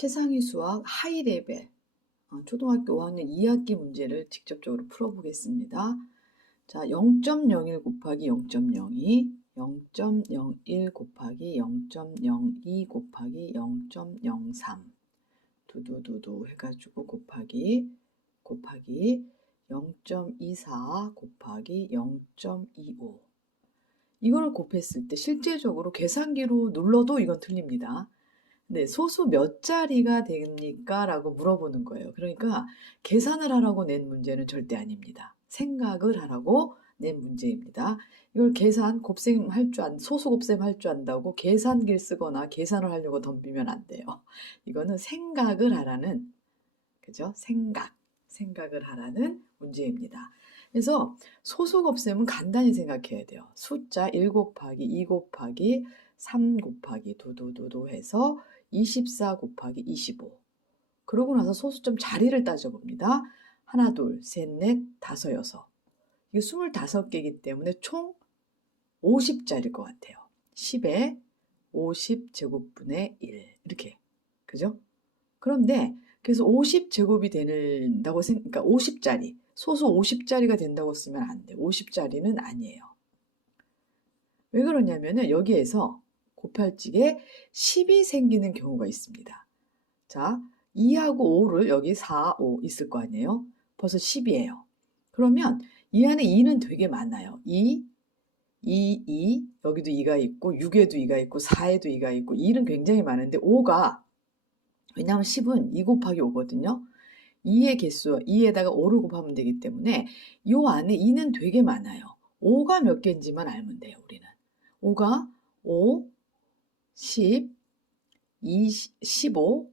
최상위 수학 하이 레벨 초등학교 5학년 2학기 문제를 직접적으로 풀어보겠습니다. 자, 0.01 곱하기 0.02, 0.01 곱하기 0.02 곱하기 0.03 두두두두 해가지고 곱하기 0.24 곱하기 0.25 이거를 곱했을 때 실제적으로 계산기로 눌러도 이건 틀립니다. 네, 소수 몇 자리가 됩니까? 라고 물어보는 거예요. 그러니까 계산을 하라고 낸 문제는 절대 아닙니다. 생각을 하라고 낸 문제입니다. 이걸 계산, 곱셈 소수 곱셈 할 줄 안다고 계산기를 쓰거나 계산을 하려고 덤비면 안 돼요. 이거는 생각을 하라는, 그죠? 생각을 하라는 문제입니다. 그래서 소수 곱셈은 간단히 생각해야 돼요. 숫자 1 곱하기 2 곱하기 3 곱하기 두두두두 해서 24 곱하기 25. 그러고 나서 소수점 자리를 따져봅니다. 하나, 둘, 셋, 넷, 다섯, 여섯. 이게 25개이기 때문에 총 50자리일 것 같아요. 10에 50제곱분의 1. 이렇게. 그죠? 그런데 그래서 50제곱이 된다고 그러니까 50자리. 소수 50자리가 된다고 쓰면 안 돼. 50자리는 아니에요. 왜 그러냐면은 여기에서 곱할 적에 10이 생기는 경우가 있습니다. 자, 2하고 5를 여기 4, 5 있을 거 아니에요? 벌써 10이에요. 그러면 이 안에 2는 되게 많아요. 2, 여기도 2가 있고 6에도 2가 있고 4에도 2가 있고 2는 굉장히 많은데 5가 왜냐하면 10은 2 곱하기 5거든요. 2의 개수, 2에다가 5를 곱하면 되기 때문에 이 안에 2는 되게 많아요. 5가 몇 개인지만 알면 돼요, 우리는. 5가 5, 10, 20, 15,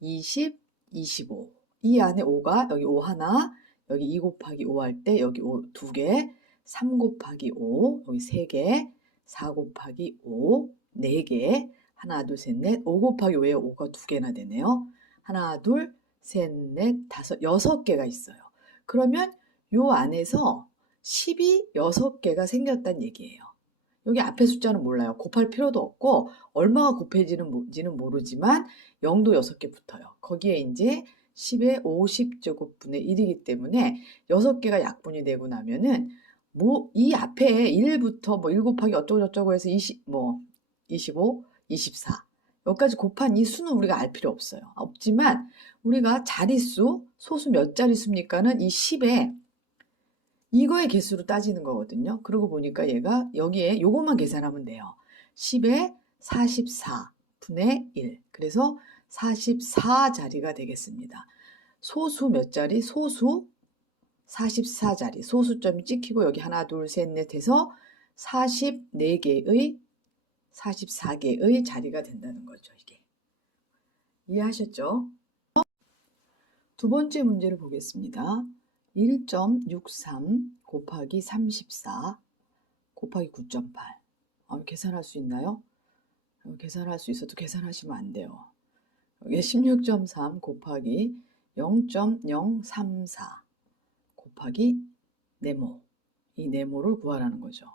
20, 25. 이 안에 5가 여기 5 하나, 여기 2 곱하기 5 할 때 여기 5 2개, 3 곱하기 5 여기 3개, 4 곱하기 5 4개, 하나 둘 셋 넷 5 곱하기 5에 5가 2개나 되네요. 하나 둘 셋 넷 다섯 6개가 있어요. 그러면 요 안에서 10이 6개가 생겼다는 얘기예요. 여기 앞에 숫자는 몰라요. 곱할 필요도 없고 얼마가 곱해지는지는 모르지만 0도 6개 붙어요. 거기에 이제 10의 50제곱분의 1이기 때문에 6개가 약분이 되고 나면은 뭐 이 앞에 1부터 뭐 1 곱하기 어쩌고저쩌고 해서 25, 24 여기까지 곱한 이 수는 우리가 알 필요 없어요. 없지만 우리가 자릿수, 소수 몇 자릿수입니까는 이 10에 이거의 개수로 따지는 거거든요. 그러고 보니까 얘가 여기에 요것만 계산하면 돼요. 10에 44분의 1. 그래서 44자리가 되겠습니다. 소수 몇 자리? 소수 44자리. 소수점이 찍히고 여기 하나, 둘, 셋, 넷 해서 44개의 자리가 된다는 거죠. 이게. 이해하셨죠? 두 번째 문제를 보겠습니다. 1.63 곱하기 34 곱하기 9.8 계산할 수 있나요? 계산할 수 있어도 계산하시면 안 돼요. 여기 16.3 곱하기 0.034 곱하기 네모 이 네모를 구하라는 거죠.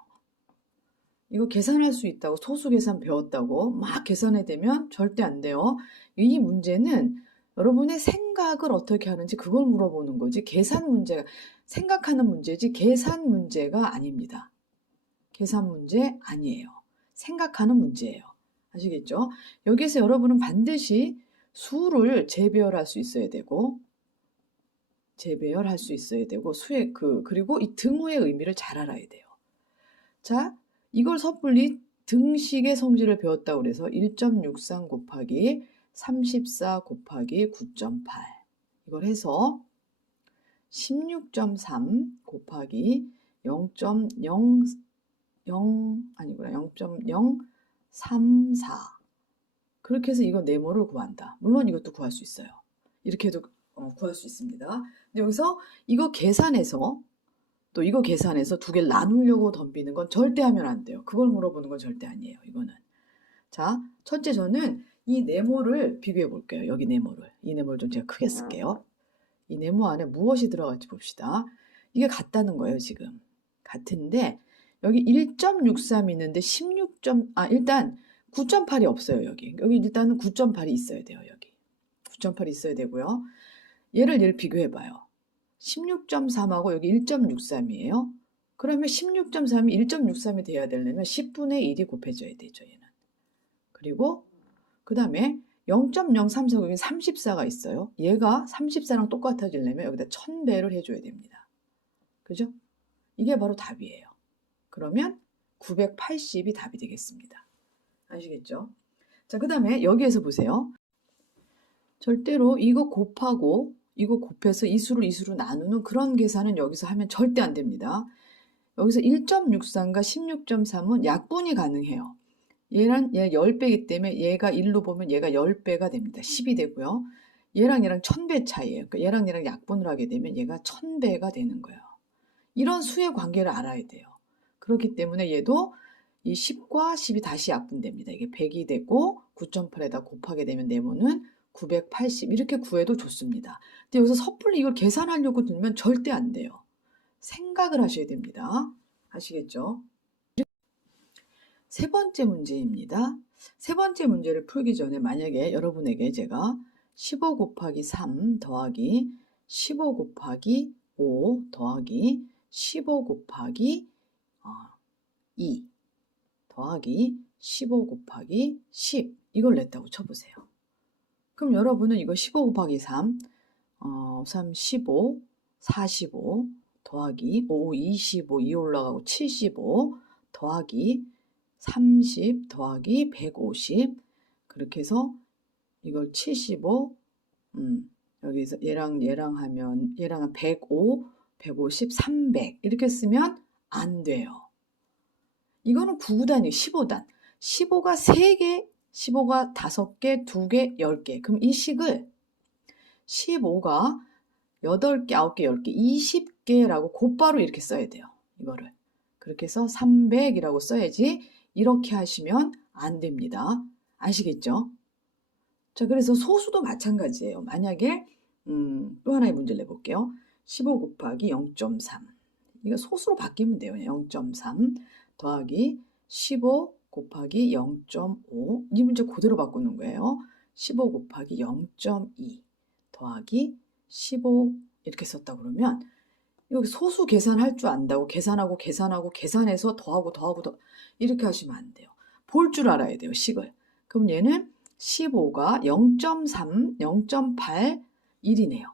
이거 계산할 수 있다고 소수 계산 배웠다고 막 계산해대면 절대 안 돼요. 이 문제는 여러분의 생각을 어떻게 하는지 그걸 물어보는 거지 계산 문제가 생각하는 문제지 계산 문제가 아닙니다. 계산 문제 아니에요. 생각하는 문제예요. 아시겠죠? 여기서 여러분은 반드시 수를 재배열할 수 있어야 되고 수의 그리고 이 등호의 의미를 잘 알아야 돼요. 자, 이걸 섣불리 등식의 성질을 배웠다고 그래서 1.63 곱하기 34 곱하기 9.8 이걸 해서 16.3 곱하기 0.034 그렇게 해서 이거 네모를 구한다. 물론 이것도 구할 수 있어요. 이렇게 해도 구할 수 있습니다. 근데 여기서 이거 계산해서 또 이거 계산해서 두 개를 나누려고 덤비는 건 절대 하면 안 돼요. 그걸 물어보는 건 절대 아니에요. 이거는. 자, 첫째 저는 이 네모를 비교해 볼게요. 여기 네모를. 이 네모를 좀 제가 크게 쓸게요. 이 네모 안에 무엇이 들어갈지 봅시다. 이게 같다는 거예요, 지금. 같은데 여기 1.63 있는데 일단 9.8이 없어요, 여기. 여기 일단은 9.8이 있어야 돼요, 여기. 9.8 있어야 되고요. 얘를 비교해봐요. 16.3하고 여기 1.63이에요. 그러면 16.3이 1.63이 돼야 되려면 10분의 1이 곱해져야 되죠. 얘는. 그리고 그 다음에 0.034 여기 34가 있어요. 얘가 34랑 똑같아지려면 여기다 1000배를 해줘야 됩니다. 그죠? 이게 바로 답이에요. 그러면 980이 답이 되겠습니다. 아시겠죠? 자, 그 다음에 여기에서 보세요. 절대로 이거 곱하고 이거 곱해서 이 수를 이 수로 나누는 그런 계산은 여기서 하면 절대 안 됩니다. 여기서 1.63과 16.3은 약분이 가능해요. 얘랑 얘 10배이기 때문에 얘가 1로 보면 얘가 10배가 됩니다. 10이 되고요. 얘랑 얘랑 1000배 차이예요. 그러니까 얘랑 얘랑 약분을 하게 되면 얘가 1000배가 되는 거예요. 이런 수의 관계를 알아야 돼요. 그렇기 때문에 얘도 이 10과 10이 다시 약분됩니다. 이게 100이 되고 9.8에다 곱하게 되면 네모는 980 이렇게 구해도 좋습니다. 근데 여기서 섣불리 이걸 계산하려고 들면 절대 안 돼요. 생각을 하셔야 됩니다. 아시겠죠? 세 번째 문제입니다. 세 번째 문제를 풀기 전에 만약에 여러분에게 제가 15 곱하기 3 더하기 15 곱하기 5 더하기 15 곱하기 2 더하기 15 곱하기 10 이걸 냈다고 쳐보세요. 그럼 여러분은 이거 15 곱하기 3, 3, 15, 45 더하기 5, 25, 2 올라가고 75 더하기 30 더하기 150 그렇게 해서 이걸 75 여기서 얘랑 하면 얘랑은 105, 150, 300 이렇게 쓰면 안 돼요. 이거는 9구단이에요. 15단. 15가 3개, 15가 5개, 2개, 10개. 그럼 이 식을 15가 8개, 9개, 10개, 20개라고 곧바로 이렇게 써야 돼요. 이거를. 그렇게 해서 300이라고 써야지 이렇게 하시면 안 됩니다. 아시겠죠? 자, 그래서 소수도 마찬가지예요. 만약에 또 하나의 문제를 내볼게요. 15 곱하기 0.3 이거 소수로 바뀌면 돼요. 0.3 더하기 15 곱하기 0.5 이 문제 그대로 바꾸는 거예요. 15 곱하기 0.2 더하기 15 이렇게 썼다 그러면 여기 소수 계산할 줄 안다고 계산하고 계산해서 더하고 이렇게 하시면 안 돼요. 볼 줄 알아야 돼요. 식을. 그럼 얘는 15가 0.3, 0.8, 1이네요.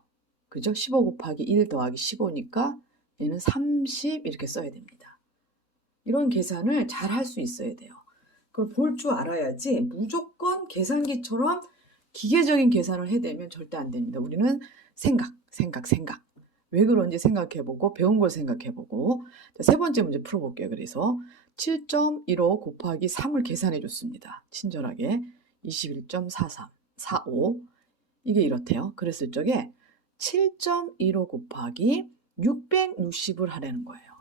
그죠? 15 곱하기 1 더하기 15니까 얘는 30 이렇게 써야 됩니다. 이런 계산을 잘 할 수 있어야 돼요. 그걸 볼 줄 알아야지 무조건 계산기처럼 기계적인 계산을 해대면 절대 안 됩니다. 우리는 생각. 왜 그런지 생각해보고 배운 걸 생각해보고 세 번째 문제 풀어볼게요. 그래서 7.15 곱하기 3을 계산해줬습니다. 친절하게 21.43, 45 이게 이렇대요. 그랬을 적에 7.15 곱하기 660을 하라는 거예요.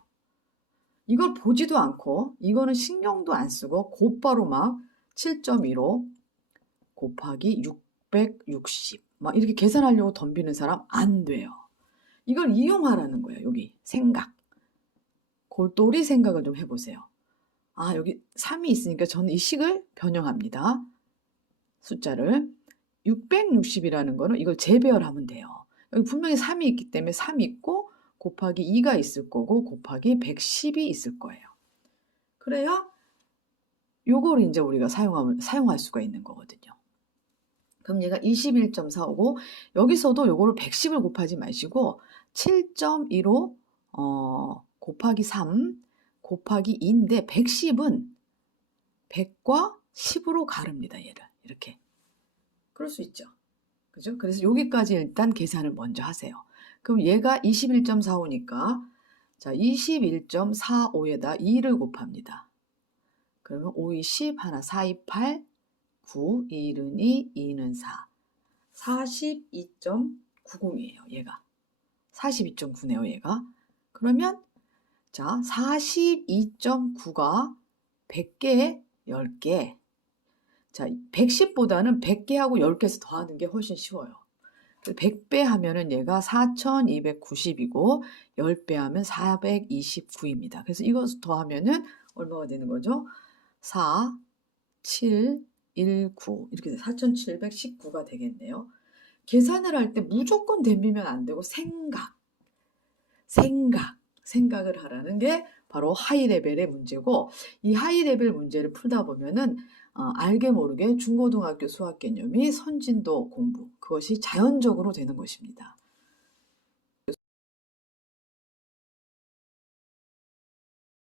이걸 보지도 않고 이거는 신경도 안 쓰고 곧바로 막 7.15 곱하기 660 막 이렇게 계산하려고 덤비는 사람 안 돼요. 이걸 이용하라는 거예요. 여기 생각. 골똘히 생각을 좀 해보세요. 아, 여기 3이 있으니까 저는 이 식을 변형합니다. 숫자를 660이라는 거는 이걸 재배열하면 돼요. 여기 분명히 3이 있기 때문에 3 있고 곱하기 2가 있을 거고 곱하기 110이 있을 거예요. 그래야 요거를 이제 우리가 사용할 수가 있는 거거든요. 그럼 얘가 21.45고 여기서도 요거를 110을 곱하지 마시고 7.15 곱하기 3 곱하기 2인데 110은 100과 10으로 가릅니다. 얘를 이렇게. 그럴 수 있죠. 그죠? 그래서 여기까지 일단 계산을 먼저 하세요. 그럼 얘가 21.45니까 자 21.45에다 2를 곱합니다. 그러면 5, 2, 10, 하나, 4, 2, 8, 9, 1은 2, 2는 4. 42.90이에요. 얘가. 42.9네요. 얘가. 그러면 자 42.9가 100개에 10개. 자 110보다는 100개하고 10개에서 더하는 게 훨씬 쉬워요. 100배 하면은 얘가 4290이고 10배 하면 429입니다. 그래서 이것 더하면은 얼마가 되는 거죠? 4, 7, 1, 9 이렇게 4719가 되겠네요. 계산을 할 때 무조건 덤비면 안 되고 생각을 하라는 게 바로 하이 레벨의 문제고, 이 하이 레벨 문제를 풀다 보면은 알게 모르게 중고등학교 수학 개념이 선진도 공부, 그것이 자연적으로 되는 것입니다.